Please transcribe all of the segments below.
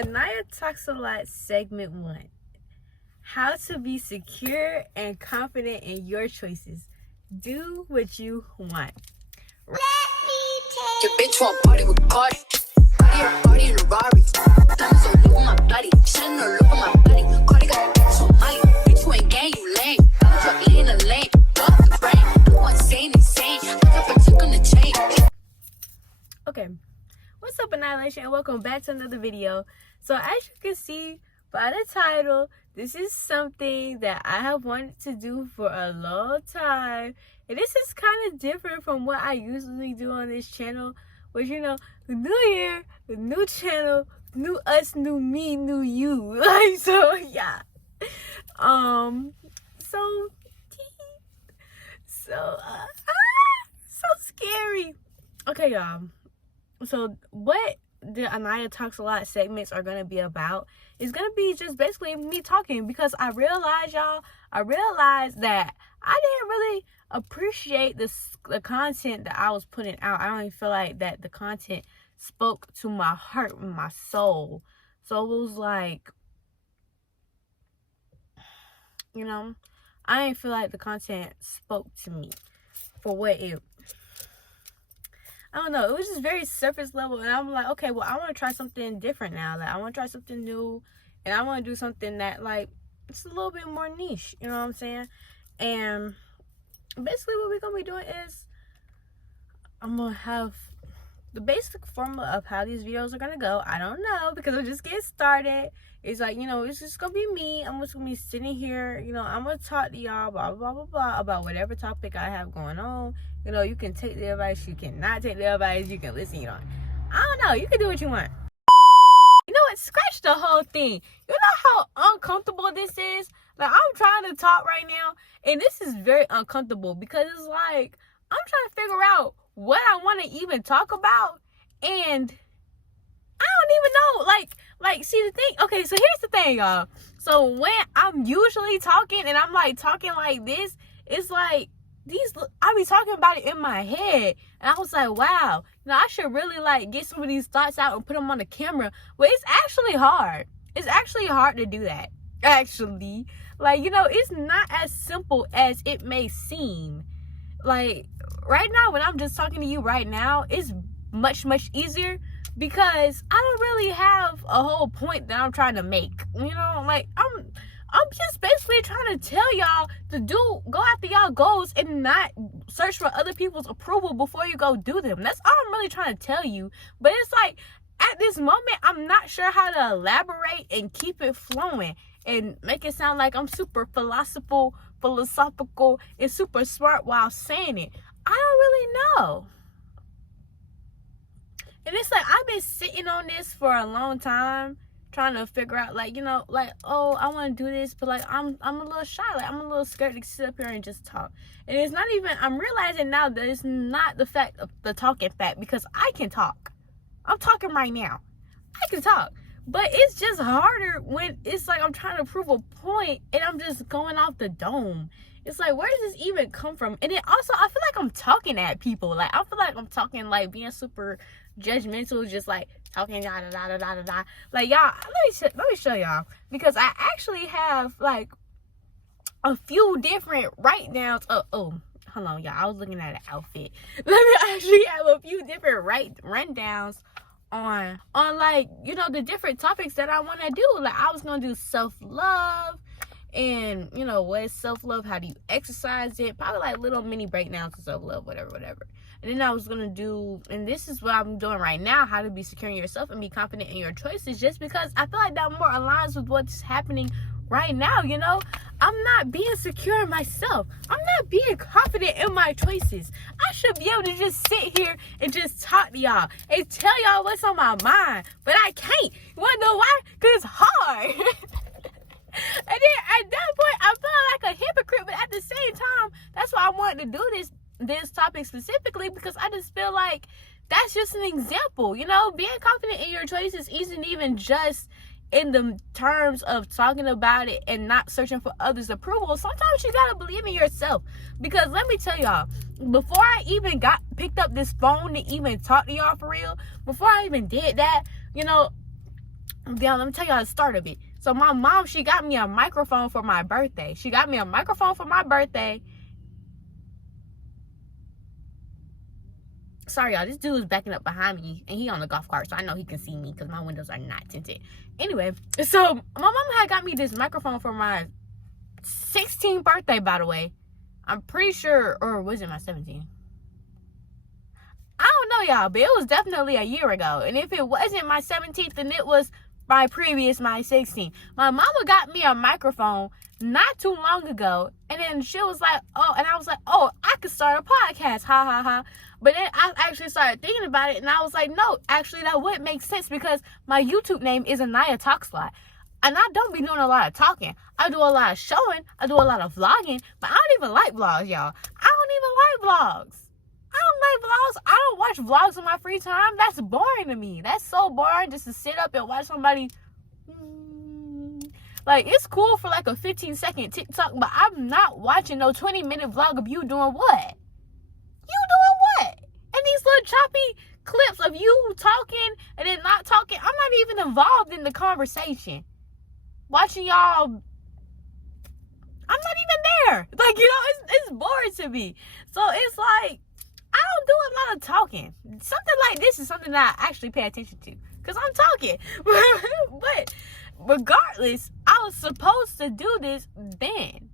AnaiaTalksAlot segment 1. How to be secure and confident in your choices. Do what you want. Let me take your bitch for a party with Cardi. Party in a Rari. Diamonds all over my body. Shining all over my body. Cardi got that Somali. Bitch, you ain't gang, you lame. I'm fucking in a lane. Off the brain. I'm insane. I got a chick on the chain. Okay. What's up, Annihilation, and welcome back to another video. So as you can see by the title, this is something that I have wanted to do for a long time, and this is kind of different from what I usually do on this channel, which, you know, the new year, the new channel, new us, new me, new you. Like, so yeah. So scary. Okay, y'all. So what the AnaiaTalksAlot segments are going to be about is going to be just basically me talking, because I realized that I didn't really appreciate the content that I was putting out. I don't even feel like that the content spoke to my heart and my soul. So it was like, you know, I didn't feel like the content spoke to me for what it, I don't know, it was just very surface level, and I'm like, okay, well, I want to try something different now. Like, I want to try something new, and I want to do something that, like, it's a little bit more niche, you know what I'm saying? And basically what we're going to be doing is I'm going to have the basic formula of how these videos are going to go. I don't know, because I'm just getting started. It's like, you know, it's just going to be me. I'm just going to be sitting here, you know, I'm going to talk to y'all, blah, blah, blah, blah, about whatever topic I have going on. You know, you can take the advice, you cannot take the advice, you can listen, you know. I don't know, you can do what you want. You know what, scratch the whole thing. You know how uncomfortable this is? Like, I'm trying to talk right now, and this is very uncomfortable, because it's like, I'm trying to figure out what I want to even talk about, and I don't even know, like, see the thing, okay, so here's the thing, y'all. So when I'm usually talking, and I'm, like, talking like this, it's like, I be talking about it in my head, and I was like, wow, you know, I should really, like, get some of these thoughts out and put them on the camera. But it's actually hard. It's actually hard to do that, actually. Like, you know, it's not as simple as it may seem. Like, right now, when I'm just talking to you right now, it's much, much easier, because I don't really have a whole point that I'm trying to make. You know, like, I'm just basically trying to tell y'all to go after y'all goals and not search for other people's approval before you go do them. That's all I'm really trying to tell you. But it's like, at this moment, I'm not sure how to elaborate and keep it flowing and make it sound like I'm super philosophical and super smart while saying it. I don't really know. And it's like, I've been sitting on this for a long time, trying to figure out, like, you know, like, oh, I want to do this, but, like, I'm a little shy. Like, I'm a little scared to sit up here and just talk. And it's not even, I'm realizing now that it's not the fact of the talking fact, because I can talk. I'm talking right now. I can talk. But it's just harder when it's like I'm trying to prove a point and I'm just going off the dome. It's like, where does this even come from? And then also, I feel like I'm talking at people. Like, I feel like I'm talking, like, being super judgmental, just, like, talking da da da da da da. Like, y'all, let me show y'all, because I actually have, like, a few different write-downs. Oh, hold on, y'all. I was looking at an outfit. Let me actually have a few different rundowns on like, you know, the different topics that I want to do. Like, I was gonna do self-love, and, you know, what is self-love, how do you exercise it, probably like little mini breakdowns of self-love, whatever. And then I was gonna do, and this is what I'm doing right now, how to be secure in yourself and be confident in your choices, just because I feel like that more aligns with what's happening right now. You know, I'm not being secure in myself. I'm not being confident in my choices. I should be able to just sit here and just talk to y'all and tell y'all what's on my mind, but I can't. You wanna know why? Because it's hard. And then at that point, I felt like a hypocrite, but at the same time, that's why I wanted to do this topic specifically, because I just feel like that's just an example. You know, being confident in your choices isn't even just in the terms of talking about it and not searching for others' approval. Sometimes you gotta believe in yourself, because let me tell y'all, before I even picked up this phone to even talk to y'all for real, before I even did that, you know, Now, let me tell y'all the start of it. So my mom, she got me a microphone for my birthday. Sorry, y'all. This dude is backing up behind me, and he on the golf cart, so I know he can see me because my windows are not tinted. Anyway, so my mom had got me this microphone for my 16th birthday, by the way. I'm pretty sure, or was it my 17th? I don't know, y'all, but it was definitely a year ago. And if it wasn't my 17th, then it was my 16th. My mama got me a microphone not too long ago, and then she was like, oh, and I was like, oh, I could start a podcast, ha ha ha. But then I actually started thinking about it, and I was like, no, actually that would make sense because my YouTube name is AnaiaTalksAlot. And I don't be doing a lot of talking. I do a lot of showing. I do a lot of vlogging. But I don't even like vlogs, y'all. I don't even like vlogs. I don't like vlogs. I don't watch vlogs in my free time. That's boring to me. That's so boring just to sit up and watch somebody. Like, it's cool for like a 15-second TikTok, but I'm not watching no 20-minute vlog of you doing what? You doing what? And these little choppy clips of you talking and then not talking. I'm not even involved in the conversation. Watching y'all, I'm not even there. Like, you know, it's boring to me. So it's like, I don't do a lot of talking. Something like this is something that I actually pay attention to because I'm talking. But regardless, I was supposed to do this then.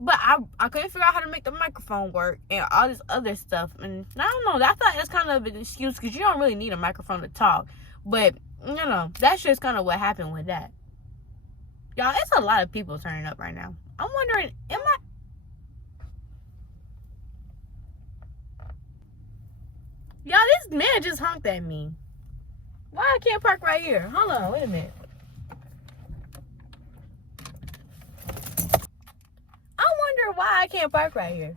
But I couldn't figure out how to make the microphone work and all this other stuff. And I don't know. I thought that's kind of an excuse because you don't really need a microphone to talk. But, you know, that's just kind of what happened with that. Y'all, it's a lot of people turning up right now. I'm wondering, Y'all, this man just honked at me. Why I can't park right here? Hold on, wait a minute. I wonder why I can't park right here.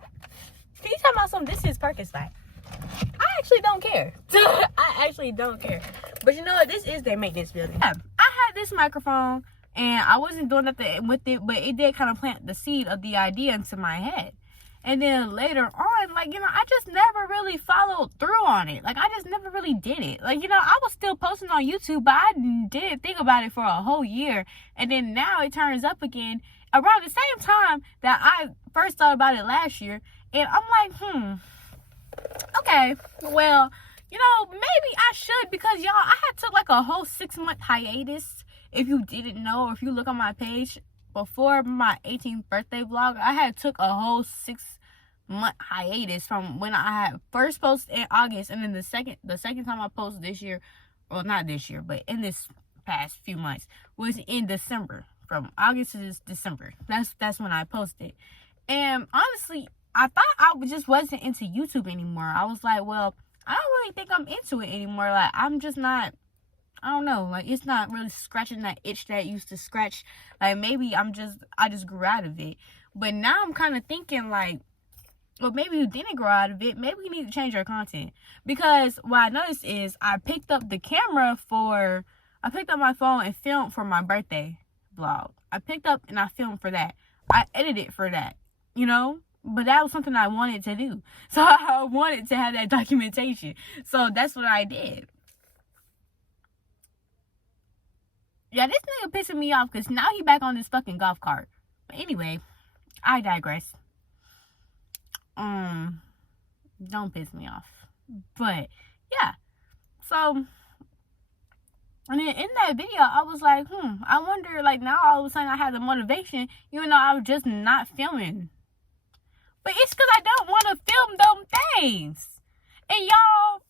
Can you tell me something? This is parking spot. I actually don't care. I actually don't care. But you know what? This is their maintenance building. Yeah, I had this microphone. And I wasn't doing nothing with it, but it did kind of plant the seed of the idea into my head. And then later on, like, you know, I just never really followed through on it. Like, I just never really did it. Like, you know, I was still posting on YouTube, but I didn't think about it for a whole year. And then now it turns up again around the same time that I first thought about it last year. And I'm like, okay, well, you know, maybe I should because, y'all, I had took like a whole 6-month hiatus. If you didn't know, or if you look on my page, before my 18th birthday vlog, I had took a whole 6-month hiatus from when I had first posted in August, and then the second time I posted this year, well, not this year, but in this past few months, was in December. From August to December. That's when I posted. And honestly, I thought I just wasn't into YouTube anymore. I was like, well, I don't really think I'm into it anymore. Like, I'm just not. I don't know, like, it's not really scratching that itch that it used to scratch. Like, maybe I just grew out of it. But now I'm kind of thinking, like, well, maybe you didn't grow out of it. Maybe you need to change your content. Because what I noticed is I picked up my phone and filmed for my birthday vlog. I picked up and I filmed for that. I edited for that, you know? But that was something I wanted to do. So I wanted to have that documentation. So that's what I did. Yeah, this nigga pissing me off because now he back on this fucking golf cart. But anyway, I digress. Don't piss me off. But, yeah. So, and then in that video, I was like, I wonder, like, now all of a sudden I have the motivation, even though I was just not filming. But it's because I don't want to film them things. And y'all,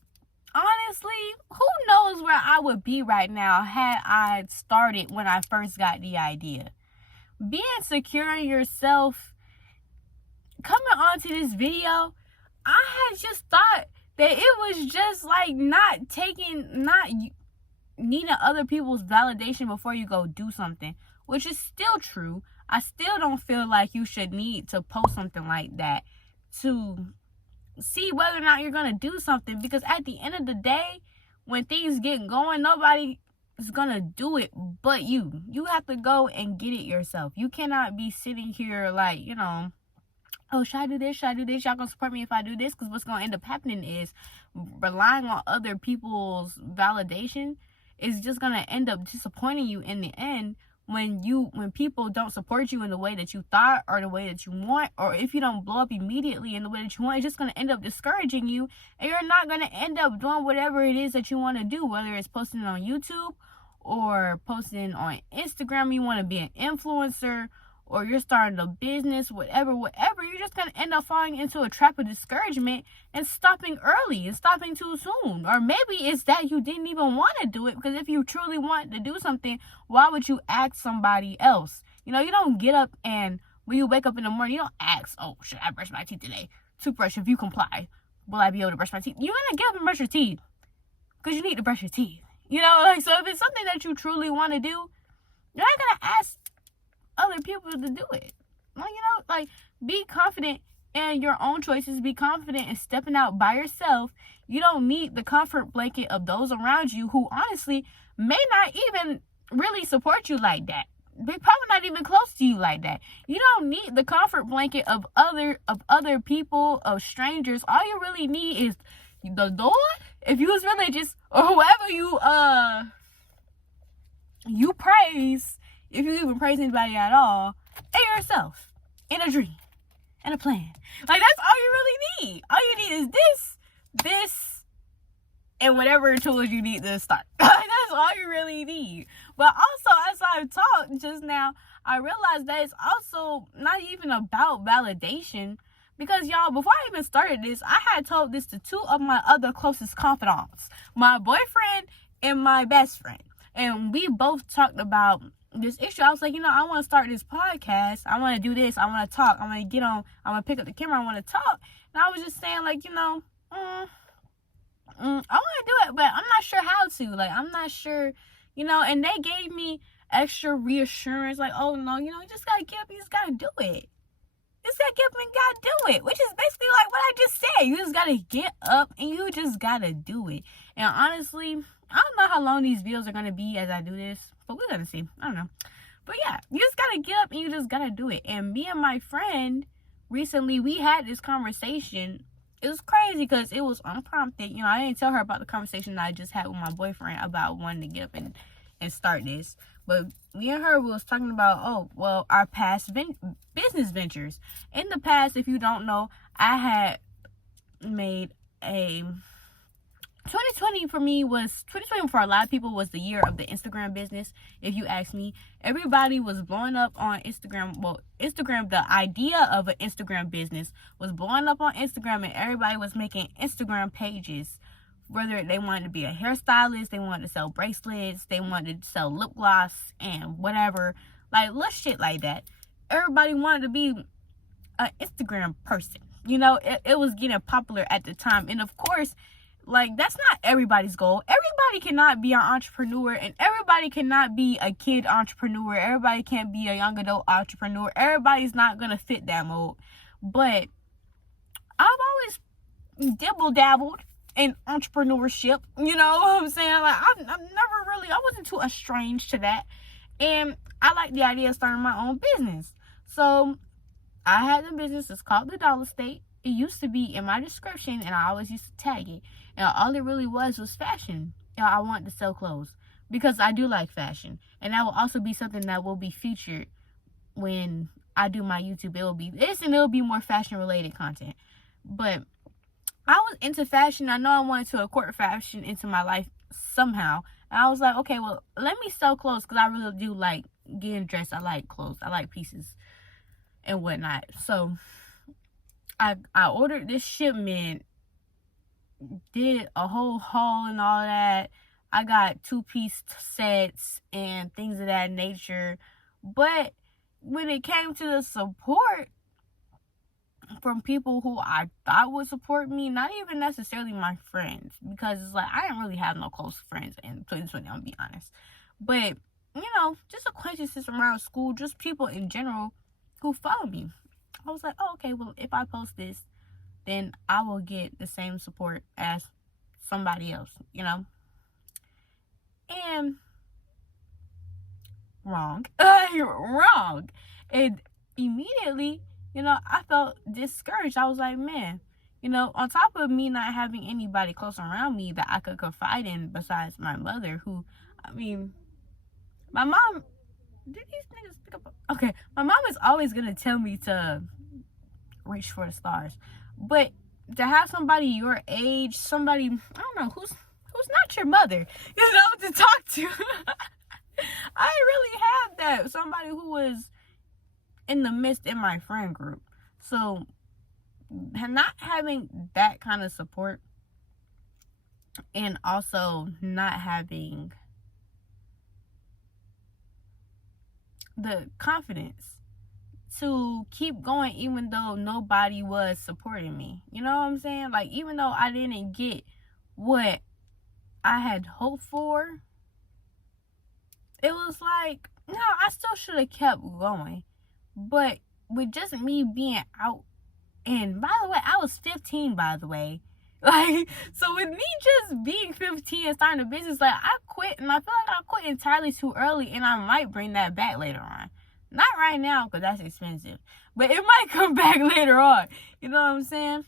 honestly, who knows where I would be right now had I started when I first got the idea. Being secure in yourself, coming on to this video, I had just thought that it was just like not needing other people's validation before you go do something, which is still true. I still don't feel like you should need to post something like that to see whether or not you're gonna do something, because at the end of the day, when things get going, nobody is gonna do it but you. You have to go and get it yourself. You cannot be sitting here like, you know, oh, should I do this? Should I do this? Y'all gonna support me if I do this? Because what's gonna end up happening is relying on other people's validation is just gonna end up disappointing you in the end when people don't support you in the way that you thought or the way that you want, or if you don't blow up immediately in the way that you want. It's just going to end up discouraging you, and you're not going to end up doing whatever it is that you want to do, whether it's posting on YouTube or posting on Instagram. You want to be an influencer, or you're starting a business, whatever, you're just going to end up falling into a trap of discouragement and stopping early and stopping too soon. Or maybe it's that you didn't even want to do it, because if you truly want to do something, why would you ask somebody else? You don't get up and when you wake up in the morning, you don't ask, oh, should I brush my teeth today? Toothbrush, if you comply, will I be able to brush my teeth? You're going to get up and brush your teeth because you need to brush your teeth. So if it's something that you truly want to do, you're not going to ask other people to do it. Be confident in your own choices. Be confident in stepping out by yourself. You don't need the comfort blanket of those around you who honestly may not even really support you like that. They're probably not even close to you like that. You don't need the comfort blanket of other people, of strangers. All you really need is the Lord, if you was religious, or whoever you praise. If you even praise anybody at all, and yourself, and a dream, and a plan. That's all you really need. All you need is this, and whatever tools you need to start. That's all you really need. But also, as I've talked just now, I realized that it's also not even about validation. Because, y'all, before I even started this, I had told this to two of my other closest confidants. My boyfriend and my best friend. And we both talked about this issue. I was like, I want to start this podcast. I want to do this. I want to talk. I want to get on. I want to pick up the camera. I want to talk. And I was just saying, I want to do it, but I'm not sure how to. I'm not sure, and they gave me extra reassurance. Oh, no, you just got to get up. You just got to do it. You just got to get up and got to do it, which is basically what I just said. You just got to get up and you just got to do it. And honestly, I don't know how long these videos are going to be as I do this, but we're going to see. I don't know. But yeah, you just got to get up and you just got to do it. And me and my friend, recently, we had this conversation. It was crazy because it was unprompted. I didn't tell her about the conversation that I just had with my boyfriend about wanting to get up and start this. But me and her, we was talking about, our past business ventures. In the past, if you don't know, I had made 2020 for a lot of people was the year of the Instagram business. If you ask me, everybody was blowing up on Instagram. Well, Instagram, the idea of an Instagram business was blowing up on Instagram, and everybody was making Instagram pages. Whether they wanted to be a hairstylist, they wanted to sell bracelets, they wanted to sell lip gloss and whatever, little shit like that. Everybody wanted to be an Instagram person. It was getting popular at the time, and of course, that's not everybody's goal. Everybody cannot be an entrepreneur, and everybody cannot be a kid entrepreneur. Everybody can't be a young adult entrepreneur. Everybody's not going to fit that mold. But I've always dibble-dabbled in entrepreneurship. You know what I'm saying? I wasn't too estranged to that. And I like the idea of starting my own business. So I had the business. It's called The Dollar State. It used to be in my description, and I always used to tag it. And all it really was fashion. I wanted to sell clothes because I do like fashion. And that will also be something that will be featured when I do my YouTube. It will be this, and it will be more fashion-related content. But I was into fashion. I know I wanted to incorporate fashion into my life somehow. And I was like, okay, well, let me sell clothes because I really do like getting dressed. I like clothes. I like pieces and whatnot. So I ordered this shipment, did a whole haul and all that. I got 2-piece sets and things of that nature. But when it came to the support from people who I thought would support me, not even necessarily my friends, because it's I didn't really have no close friends in 2020, I'm gonna be honest. But, just acquaintances around school, just people in general who follow me. I was like, oh, okay, well, if I post this, then I will get the same support as somebody else, And wrong. Wrong. And immediately, I felt discouraged. I was like, man, on top of me not having anybody close around me that I could confide in besides my mother, who I mean, my mom, did these niggas pick up? Okay, my mom is always gonna tell me to reach for the stars, but to have somebody your age, somebody, I don't know, who's not your mother, to talk to. I really have that. Somebody who was in the midst in my friend group. So not having that kind of support, and also not having the confidence to keep going even though nobody was supporting me. You know what I'm saying? Like, even though I didn't get what I had hoped for, it was like, no, I still should have kept going. But with just me being out, and by the way, I was 15, by the way. Like, so with me just being 15 and starting a business, like, I quit, and I feel like I quit entirely too early, and I might bring that back later on. Not right now, because that's expensive, but it might come back later on. You know what I'm saying?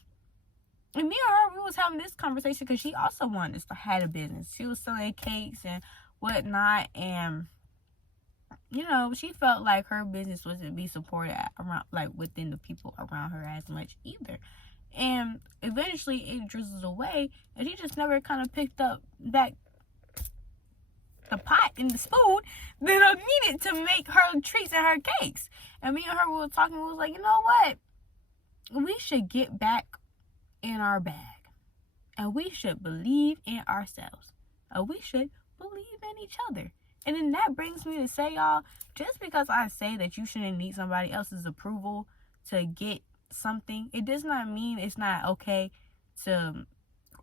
And me and her, we was having this conversation because she also wanted to have a business. She was selling cakes and whatnot, and she felt like her business wasn't be supported around, like, within the people around her as much either. And eventually it drizzles away, and she just never kind of picked up back the pot and the spoon that I needed to make her treats and her cakes. And me and her, we were talking, we was like, you know what? We should get back in our bag. And we should believe in ourselves. And we should believe in each other. And then that brings me to say, y'all, just because I say that you shouldn't need somebody else's approval to get something, it does not mean it's not okay to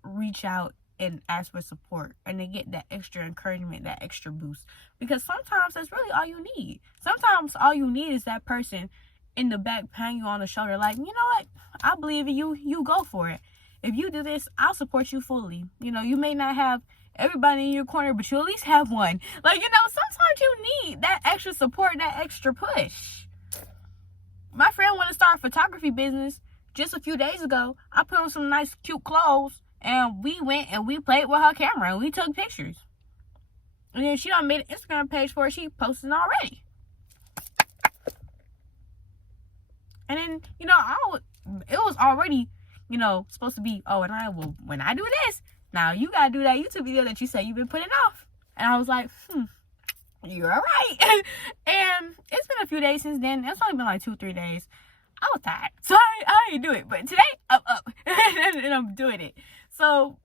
reach out and ask for support and to get that extra encouragement, that extra boost. Because sometimes that's really all you need. Sometimes all you need is that person in the back patting you on the shoulder, like, you know what? I believe in you. You go for it. If you do this, I'll support you fully. You may not have everybody in your corner, but you at least have one. Like, sometimes you need that extra support, that extra push. My friend wanted to start a photography business just a few days ago. I put on some nice, cute clothes, and we went and we played with her camera, and we took pictures. And then she done made an Instagram page for it. She posted already. And then, it was already, supposed to be, oh, and when I do this, now you gotta do that YouTube video that you say you've been putting off. And I was like, you're right. And it's been a few days since then. It's only been like 2-3 days. I was tired, so I didn't do it. But today, I'm up and I'm doing it. So,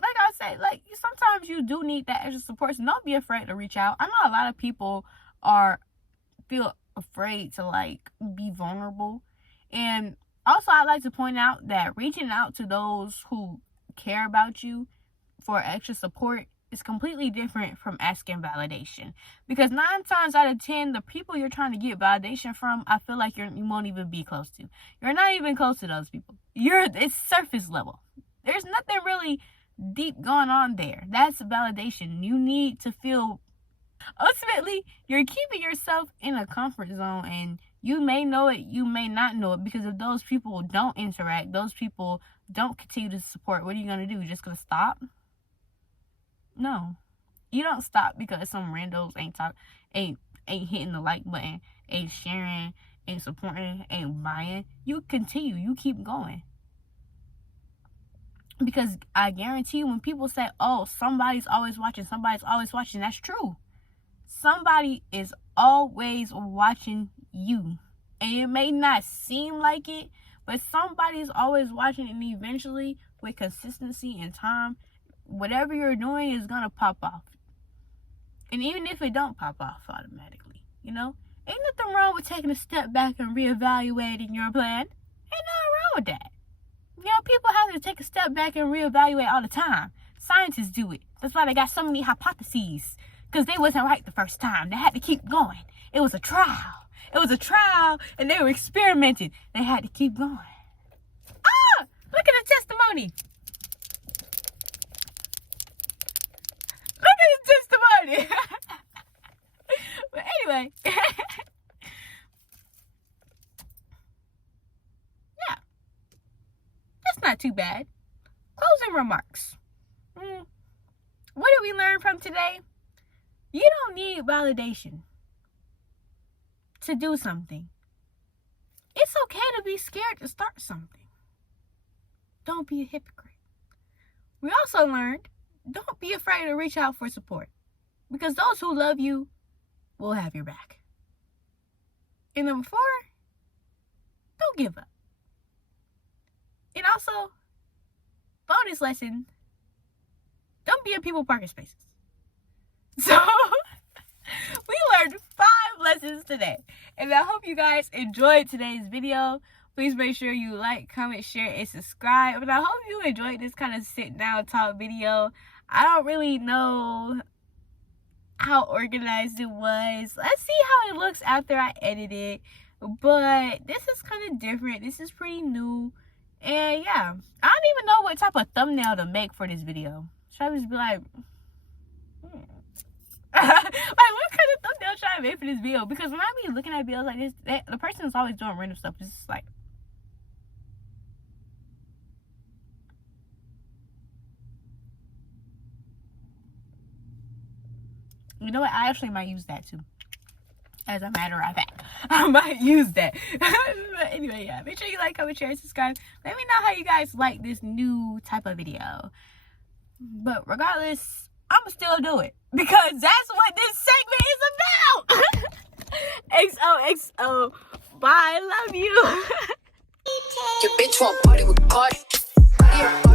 like I say, like, sometimes you do need that extra support. So don't be afraid to reach out. I know a lot of people feel afraid to, like, be vulnerable. And also, I'd like to point out that reaching out to those who care about you for extra support is completely different from asking validation. Because 9 times out of 10, the people you're trying to get validation from, I feel like you won't even be close to. You're not even close to those people. It's surface level. There's nothing really deep going on there. That's validation. You need to feel, ultimately, you're keeping yourself in a comfort zone, and you may know it, you may not know it, because if those people don't interact, those people don't continue to support, what are you going to do? You're just going to stop? No. You don't stop because some randos ain't hitting the like button, ain't sharing, ain't supporting, ain't buying. You continue. You keep going. Because I guarantee you, when people say, oh, somebody's always watching, that's true. Somebody is always watching you. And it may not seem like it, but somebody's always watching, and eventually, with consistency and time, whatever you're doing is going to pop off. And even if it don't pop off automatically, ain't nothing wrong with taking a step back and reevaluating your plan. Ain't nothing wrong with that. People have to take a step back and reevaluate all the time. Scientists do it. That's why they got so many hypotheses. Because they wasn't right the first time. They had to keep going. It was a trial. And they were experimenting. They had to keep going. Ah! Look at the testimony. But anyway. Yeah. That's not too bad. Closing remarks. What did we learn from today? You don't need validation to do something. It's okay to be scared to start something. Don't be a hypocrite. We also learned, don't be afraid to reach out for support, because those who love you will have your back. And number 4, don't give up. And also, bonus lesson, don't be in people parking spaces. So, we learned 5 lessons today. And I hope you guys enjoyed today's video. Please make sure you like, comment, share, and subscribe. And I hope you enjoyed this kind of sit down talk video. I don't really know how organized it was. Let's see how it looks after I edit it. But this is kind of different. This is pretty new. And yeah, I don't even know what type of thumbnail to make for this video. Should I just be like, like, what kind of thumbnail should I make for this video? Because when I be looking at videos like this, the person is always doing random stuff. It's just like, you know what? I actually might use that too. As a matter of fact, I might use that. But anyway, yeah, make sure you like, comment, share, and subscribe. Let me know how you guys like this new type of video. But regardless, I'ma still do it, because that's what this segment is about. XOXO. Bye. Love you. Your bitch want party with Cardi.